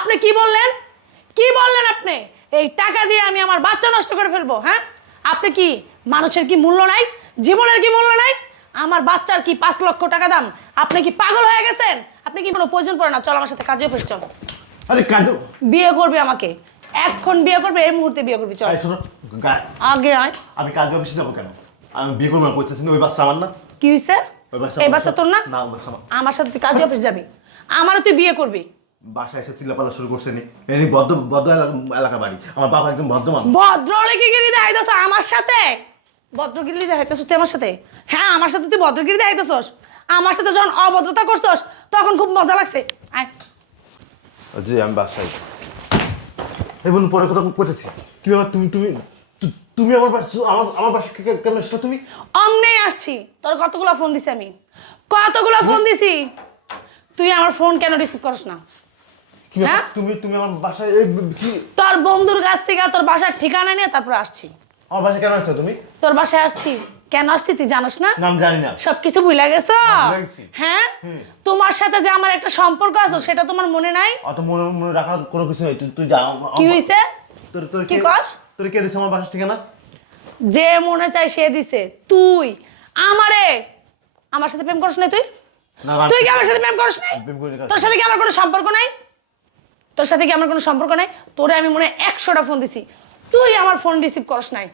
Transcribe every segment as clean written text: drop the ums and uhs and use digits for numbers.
আপনি কি বললেন? কি বললেন আপনি? এই টাকা দিয়ে আমি আমার বাচ্চা নষ্ট করে ফেলবো? হ্যাঁ, আপনি কি মানুষের কি মূল্য নাই? জীবনের কি মূল্য নাই? আমার বাচ্চার কি 5 লক্ষ টাকা দাম? আপনি কি পাগল হয়ে গেছেন? আপনি কি কোনো প্রয়োজন পড়ে না? চল আমার সাথে কাজে অফিস চল। আরে কাজু বিয়ে করবি আমাকে, এখন বিয়ে করবে, এই মুহূর্তে বিয়ে করবি, চল। আরে শোনো আগে আয়। আমি কাজে অফিসে যাবো কেন? আমি বিয়ে করবো না করতেছি না, ওই বাচ্চা আমার না। কি হয়েছে? ওই বাচ্চা এই বাচ্চা তোর না? না, ওই বাচ্চা আমার। আমার সাথে তুই কাজে অফিস যাবি, আমারও তুই বিয়ে করবি। বাসায় এসে চিল্লাপাল্লা শুরু করছে নি। এনি বদ্ধ বদ্ধ এলাকা বাড়ি, আমার বাবা একদম বদ্ধ মানুষ। ভদ্রগিরি দেখাইতেছ আমার সাথে? ভদ্রগিরি দেখাইতেছ তুই আমার সাথে? হ্যাঁ, আমার সাথে তুই ভদ্রগিরি দেখাইতেছস। আমার সাথে যখন অভদ্রতা করছস তখন খুব মজা লাগছে। আয়। জি আমি বাসায়। এই বলুন পরে কথা করেছি কি ব্যাপার? তুমি তুমি তুমি আমার বাসা আমার বাসা কেন এসছো তুমি? অমনেই আসছি। তোর কতগুলা ফোন দিছি আমি, কতগুলা ফোন দিছি, তুই আমার ফোন কেন রিসিভ করস না? কি ব্যাপার? হ্যাঁ? তুমি আমার বাসায় কি? তোর বন্ধুর কাছ থেকে তোর বাসার ঠিকানা নিয়ে তারপর আসছি। আমার বাসায় কেন আসছো তুমি? তোর বাসায় আসছি কেন আসছি তুই জানাস না? নাম জানি না। সবকিছু ভুলে গেছো? ভুলে গেছি। হ্যাঁ, তোমার সাথে যে আমার একটা সম্পর্ক আছে সেটা তোমার মনে নাই? অত মনে মনে রাখার কোনো কিছু নেই। তুই যা। কি হইছে? তোর কি কস? তোর কে দিছে আমার বাসার ঠিকানা? যে মনে চায় সে দিছে। তুই আমারে, আমার সাথে প্রেম করছ না তুই? না, তুই কি আমার সাথে প্রেম করছ না? প্রেম করি না। তোর সাথে কি আমার কোনো সম্পর্ক নাই? তোর সাথে কি আমার কোনো সম্পর্ক নাই? তোরে আমি মনে হয় 100টা ফোন দিছি, তুই আমার ফোন রিসিভ করস নাই।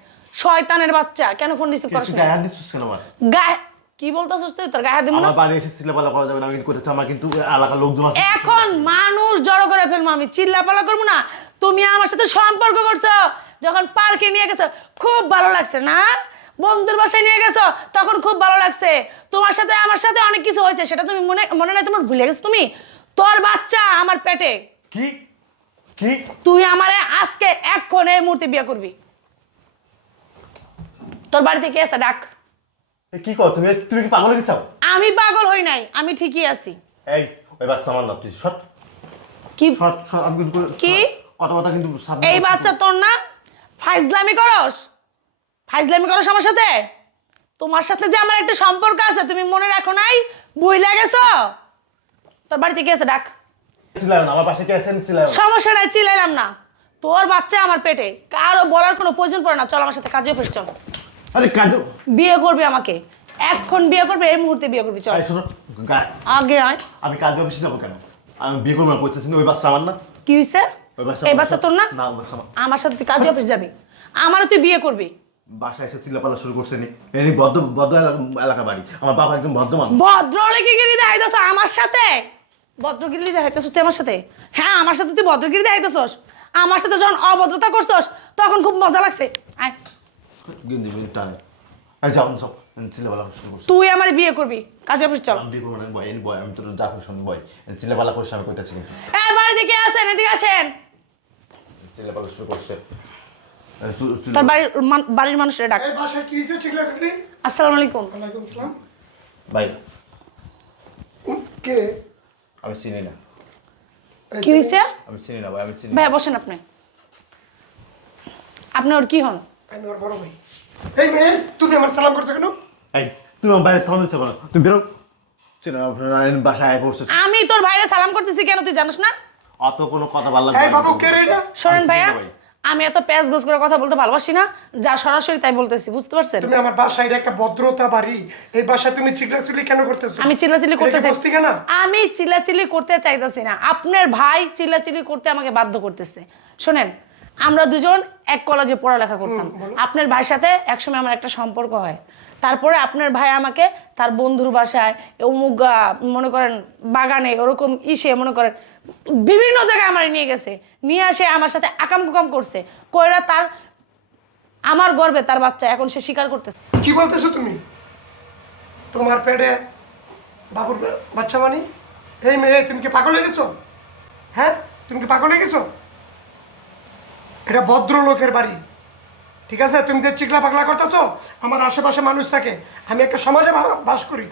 শয়তানের বাচ্চা, কেন ফোন রিসিভ করস তুই না? গায়ে হাত দিছিস কেন আমার? গায়ে কি বলতেছস তুই? তোর গায়ে হাত দিব না? আমার বাড়ি এসে চিল্লাপাল্লা করা যাবে না, আমি কিন্তু করতেছি। আমার কিন্তু এলাকার লোকজন আছে। এখন মানুষ জড়ো করে ফেলবো, আমি চিল্লাপাল্লা করবো না। তুমি আমার সাথে সম্পর্ক করছো যখন পার্কে নিয়ে গেছো, খুব ভালো লাগছে না? বন্ধুর বাসায় নিয়ে গেছো তখন খুব ভালো লাগছে। তোমার সাথে আমার সাথে অনেক কিছু হয়েছে, সেটা তুমি মনে মনে নাই? তোমার ভুলে গেছো তুমি? তোর বাচ্চা আমার পেটে। কি কি? তুই আমারে আজকে এখন এই মুহূর্তে বিয়ে করবি। তোর বাড়িতে কে আছে? ডাক। কি কর তুমি? তুমি কি পাগল হয়ে গেছো? আমি পাগল হই নাই, আমি ঠিকই আছি। এই ওই বাচ্চা আমার না, প্লিজ শট কি শট শট। আমি কিন্তু কি? কথা কথা কিন্তু এই বাচ্চা তোর না? ফাইজলামি করস? ফাইজলামি করস আমার সাথে? তোমার সাথে যে আমার একটা সম্পর্ক আছে তুমি মনে রাখো নাই? ভুইলা গেছো? তোর বাড়িতে কে আছে? ডাক। চিল্লায় না, আমার পাশে কে আছেন? চিল্লায় না। সমস্যা নাই, চিল্লাইলাম না। তোর বাচ্চা আমার পেটে, কারো বলার কোনো প্রয়োজন পড়ে না। চল আমার সাথে কাজে অফিস চল। আরে কাজু বিয়ে করবি আমাকে, এখন বিয়ে করবে, এই মুহূর্তে বিয়ে করবি, চল। এই শোনো আগে আয়। আমি কাজে অফিসে যাবো কেন? আমি বিয়ে করবো না করতেছি না, ওই বাচ্চা আমার না। কি হইছে? ওই বাচ্চা এই বাচ্চা তোর না? না, ওই বাচ্চা আমার। আমার সাথে তুই কাজে অফিস যাবি, আমারও তুই বিয়ে করবি। বাসায় এসে চিল্লাপাল্লা শুরু করছে নি। এনি বদ্ধ বদ্ধ এলাকা বাড়ি, আমার বাবা একদম বদ্ধ মানুষ। ভদ্রগিরি দেখাইতেছ আমার সাথে? ভদ্রগিরি দেখাইতেছস তুই আমার সাথে? হ্যাঁ, আমার সাথে তুই ভদ্রগিরি দেখাইতেছস। আমার সাথে যখন অভদ্রতা করছস তখন খুব মজা লাগছে। আয়। গিন্দি গিন্দি টানে। এই যাও সব চিল্লাপাল্লা শুরু করছে। তুই আমার বিয়ে করবি, কাজে অফিস চল। আমি বিয়ে করবো না, বয় এনি বয়, আমি তোর যা খুশি আমি বয়। চিল্লাপাল্লা করছে, আমি কইতাছি কিন্তু। এই বাড়িতে কে আছেন? এদিকে আসেন। চিল্লাপাল্লা শুরু করছে। তোর বাড়ির মানুষের ডাক। এই বাসায় কি হয়েছে? চিল্লাছিলি? আসসালামু আলাইকুম। ওয়ালাইকুম সালাম। ভাই কে? আমি চিনি না। কি হইছে? আমি চিনি না ভাই, আমি চিনি না। ভাই বসেন আপনি। আপনি ওর কি হন? আমি ওর বড় ভাই। এই মেয়ে, তুমি আমার সালাম করছো কেন? এই তুমি আমার বাইরে সালাম দিচ্ছ কেন? তুমি বেরো। চিনি না, বাসায় আয় পড়ছে। আমি তোর ভাইরে সালাম করতেছি কেন তুই জানিস না? অত কোনো কথা ভালো এই বাবু, কে রে এটা? শোনেন আমি ভাইয়া, চিনি না ভাই। আমি এত প্যাঁচ গোছ করে কথা বলতে ভালোবাসি না, যা সরাসরি তাই বলতেছি, বুঝতে পারছেন? তুমি আমার বাসায় একটা ভদ্রতা বাড়ি, এই বাসায় তুমি চিল্লাচিল্লি কেন করতেছো? আমি চিল্লাচিল্লি করতে চাই? বস্তি কেনা? আমি চিল্লাচিল্লি করতে চাইতেছি না, আপনার ভাই চিল্লাচিল্লি করতে আমাকে বাধ্য করতেছে। শোনেন, আমরা দুজন এক কলেজে পড়ালেখা করতাম। আপনার ভাইয়ের সাথে একসময় আমার একটা সম্পর্ক হয়। তারপরে আপনার ভাই আমাকে তার বন্ধুর বাসায় অমুক মনে করেন বাগানে ওরকম ইসে মনে করেন বিভিন্ন জায়গায় আমার নিয়ে গেছে, নিয়ে আসে আমার সাথে আকাম কুকাম করছে, কইরা তার আমার গর্বে তার বাচ্চা, এখন সে স্বীকার করতেছে। কি বলতেছো তুমি? তোমার পেটে বাবুর বাচ্চা মানে? এই মেয়ে, তুমি কি পাগল হয়ে গেছো? হ্যাঁ, তুমি কি পাগল হয়ে গেছো? এটা ভদ্রলোকের বাড়ি, ঠিক আছে? তুমি যে চিকলা পাগলা করতেছো, আমার আশেপাশে মানুষ থাকে, আমি একটা সমাজে বাস করি।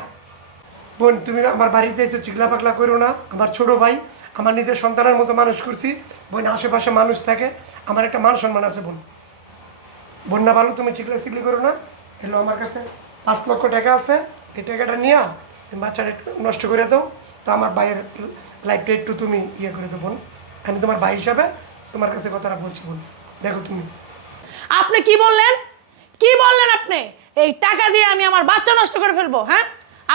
বোন, তুমি আমার বাড়িতে এসে চিকলা পাগলা করো না। আমার ছোট ভাই, আমার নিজের সন্তানের মতো মানুষ করছি। বোন, আশেপাশে মানুষ থাকে, আমার একটা মান সম্মান আছে। বোন, বোন না ভালো, তুমি চিকলা চিকলি করো না। এলো আমার কাছে 5 লক্ষ টাকা আছে, এই টাকাটা নিয়ে তুমি বাচ্চাটা একটু নষ্ট করে দাও, তো আমার ভাইয়ের লাইফটা একটু তুমি ইয়ে করে দেবো। বোন, আমি তোমার ভাই হিসাবে তোমার কাছে কথাটা বলছি বোন। দেখো তুমি আপনি কি বললেন? কি বললেন আপনি? এই টাকা দিয়ে আমি আমার বাচ্চা নষ্ট করে ফেলবো? হ্যাঁ,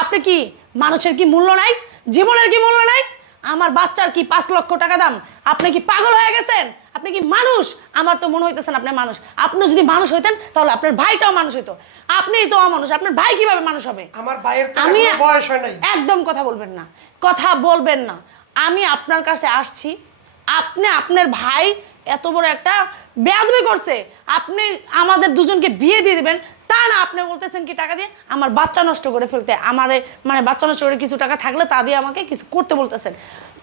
আপনি কি মানুষের কি মূল্য নাই? জীবনের কি মূল্য নাই? আমার বাচ্চার কি 5 লক্ষ টাকা দাম? আপনি কি পাগল হয়ে গেছেন? আপনি কি মানুষ? আমার তো মনে হইতেছেন আপনি মানুষ। আপনি যদি মানুষ হইতেন তাহলে আপনার ভাইটাও মানুষ হইতো। আপনিই তো অমানুষ, আপনার ভাই কিভাবে মানুষ হবে? আমার ভাইয়ের তো আমি এখনো বয়স হয় নাই। একদম কথা বলবেন না, কথা বলবেন না। আমি আপনার কাছে আসছি, আপনি আপনার ভাই এত বড় একটা বেয়াদবি করছে, আপনি আমাদের দুজনকে বিয়ে দিয়ে দিবেন, তা না আপনি বলতেছেন কি টাকা দিয়ে আমার বাচ্চা নষ্ট করে ফেলতে, আমারে মানে বাচ্চা নষ্ট করে কিছু টাকা থাকলে তা দিয়ে আমাকে কিছু করতে বলতেছেন।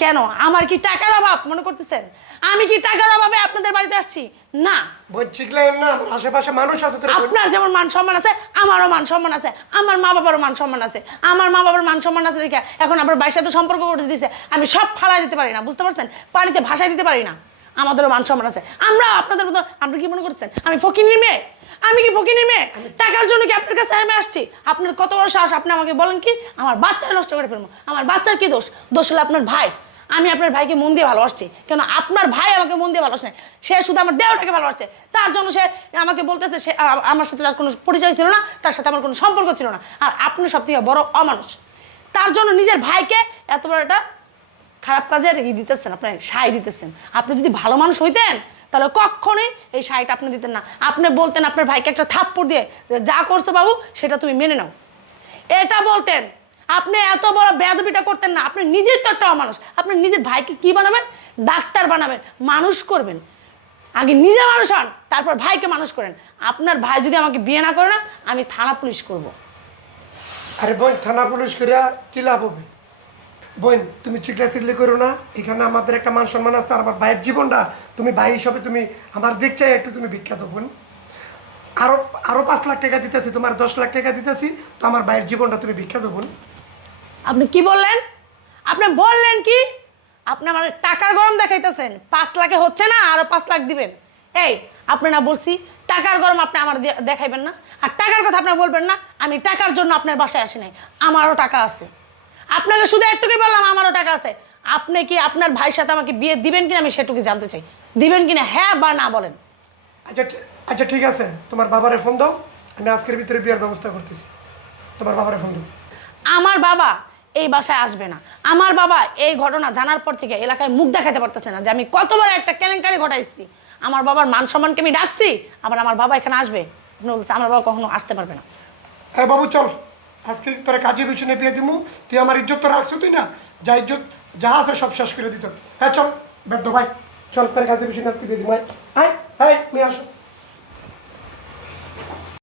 কেন? আমার কি টাকার অভাব মনে করতেছেন? আমি কি টাকার অভাবে আপনাদের বাড়িতে আসছি? না। বোন শিখলেন না, আমার আশেপাশে মানুষ আছে তোর বোন। আপনার যেমন মান সম্মান আছে আমারও মান সম্মান আছে, আমার মা বাবারও মান সম্মান আছে। আমার মা বাবার মান সম্মান আছে দেখে এখন আপনার ভাইয়ের সাথে সম্পর্ক করতে দিছে, আমি সব ফালাই দিতে পারি না, বুঝতে পারছেন? পানিতে ভাসাই দিতে পারি না। আমাদেরও মান সম্মান আছে। আমরা আপনাদের মতো, আপনি কি মনে করছেন আমি ফকিন্নির মেয়ে? আমি কি ফকিন্নির মেয়ে? টাকার জন্য কি আপনার কাছে আমি আসছি? আপনার কত বড় সাহস, আপনি আমাকে বলেন কি আমার বাচ্চা নষ্ট করে ফেলবো? আমার বাচ্চার কি দোষ? দোষ হলো আপনার ভাই। আমি আপনার ভাইকে মন দিয়ে ভালোবাসছি, কেন আপনার ভাই আমাকে মন দিয়ে ভালোবাসে না, সে শুধু আমার দেহটাকে ভালোবাসছে। তার জন্য সে আমাকে বলতেছে সে আমার সাথে তার কোনো পরিচয় ছিল না, তার সাথে আমার কোনো সম্পর্ক ছিল না। আর আপনি সব থেকে বড় অমানুষ, তার জন্য নিজের ভাইকে এত বড় একটা খারাপ কাজের দিতেছেন, আপনার সায় দিতেছেন। আপনি যদি ভালো মানুষ হইতেন তাহলে কখনোই এই সাইটা আপনি দিতেন না। আপনি বলতেন আপনার ভাইকে একটা থাপ্পড় দিয়ে, যা করছো বাবু সেটা তুমি মেনে নাও, এটা বলতেন। আপনি এত বড় বেয়াদবিটা করতেন না। আপনি নিজের তো একটা অমানুষ। আপনি নিজের ভাইকে কি বানাবেন? ডাক্তার বানাবেন, মানুষ করবেন। আগে নিজে মানুষ হন, তারপর ভাইকে মানুষ করেন। আপনার ভাই যদি আমাকে বিয়ে না করে না, আমি থানা পুলিশ করব। আরে বোন, থানা পুলিশ করিয়া কি লাভ হবে? বোন তুমি চিকলা চিকলি করো না, এখানে আমাদের একটা মান সম্মান আছে। আর আমার ভাইয়ের জীবনটা তুমি ভাই হিসাবে তুমি আমার দিক চাই একটু তুমি বিখ্যাত বোন। আরো আরো 5 লাখ টাকা দিতেছি, তোমার 10 লাখ টাকা দিতেছি, তো আমার ভাইয়ের জীবনটা তুমি বিখ্যাত বোন। আপনি কি বললেন? আপনি বললেন কি? আপনি আমার টাকার গরম দেখাইতেছেন। 5 লাখে হচ্ছে না, আরো 5 লাখ দিবেন। এই আপনি না বলছি টাকার গরম আপনি আমার দেখাইবেন না, আর টাকার কথা আপনি বলবেন না। আমি টাকার জন্য আপনার বাসায় আসি নাই, আমারও টাকা আছে। আপনাকে শুধু একটুকুই বললাম আমারও টাকা আছে। আপনি কি আপনার ভাইয়ের সাথে আমাকে বিয়ে দিবেন কিনা আমি সেটুকু জানতে চাই। দিবেন কিনা হ্যাঁ বা না বলেন। আচ্ছা আচ্ছা ঠিক আছে, তোমার বাবারে ফোন দাও, আমি আজকের ভিতরে বিয়ের ব্যবস্থা করতেছি। তোমার বাবারে ফোন দাও। আমার বাবা এই বাসায় আসবে না। আমার বাবা এই ঘটনা জানার পর থেকে এলাকায় মুখ দেখাতে পারতেছে না যে আমি কতবার একটা কেলেঙ্কারি ঘটাইছি। আমার বাবার মান সম্মানকে আমি ডাকছি, আবার আমার বাবা এখানে আসবে? আপনি বলছেন আমার বাবা কখনো আসতে পারবে না। হ্যাঁ বাবু চল, আজকে তোরা কাজে পিছনে বিয়ে দিমু। তুই আমার ইজ্জত তো রাখছো, তুই না যা ইজ্জত যা আছে সব শেষ করে দিত। হ্যাঁ চল বেদ্য ভাই, চল তোর কাজে পিছনে আজকে বিয়ে দিমু। হ্যাঁ হ্যাঁ মেয়ে আসো।